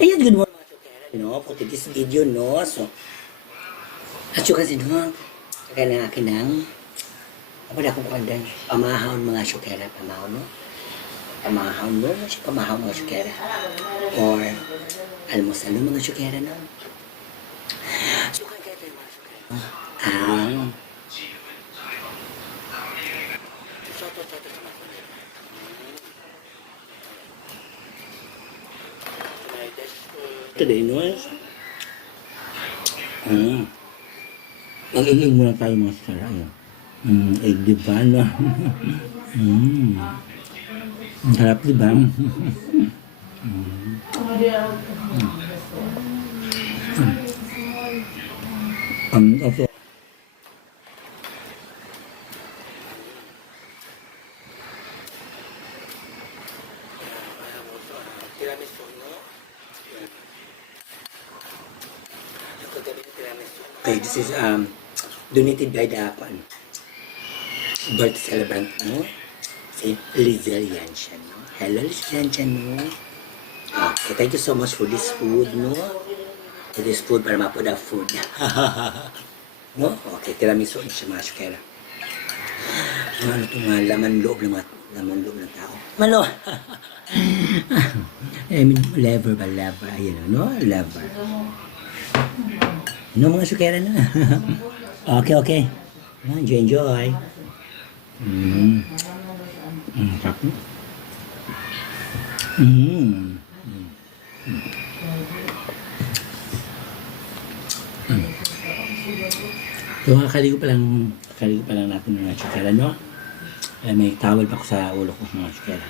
Ayan, good morning mga chokera, no? For today's video, no? So, at yung kasi, no? Kaya na akin ng, ako na kung kandang, pamahon mga chokera, pamahon, no? Pamahon, no? Pamahon mga chokera. Or, almusal, no? Mga chokera, no? So, kaya tayo mga chokera, no? Ang, today, no? Mag-igig muna tayo mga sara. Egg, di ba? No? Ang sarap, di ba? Also, tiramisu, no? Okay, this is donated by the birth celebrant, no? Si Lizel Yanshan, no? Hello, Lizel Yanshan, no? Okay, thank you so much for this food, no? For this food, para mapoda food. No? Okay, tiramisu siya mga sukera. Ano ito nga, laman loob ng tao. Malo! I mean, lever ba? Lever. Ayun, no? Lever. No, mga sukera na. Okay, okay. Enjoy. Sarap. So, kakaligo pa lang natin ng mga sukera, no? May towel pa ko sa ulo ko, mga sukera.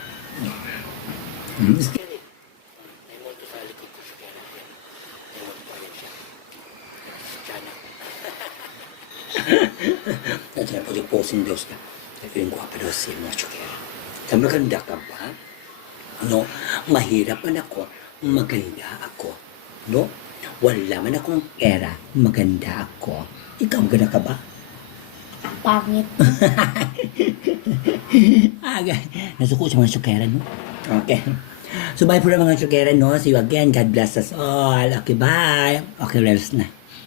At na pag-posing daw siya. Sabi yung guwapa daw siya mga chokera. Sa maganda ka ba? No? Mahirap man ako, maganda ako. No? Wala man akong pera, maganda ako. Ikaw, maganda ka ba? Pangit. Nasuko sa mga chokera, no? Okay. So, bye for the mga chokera, no? See you again. God bless us all. Okay, bye. Okay, rest na.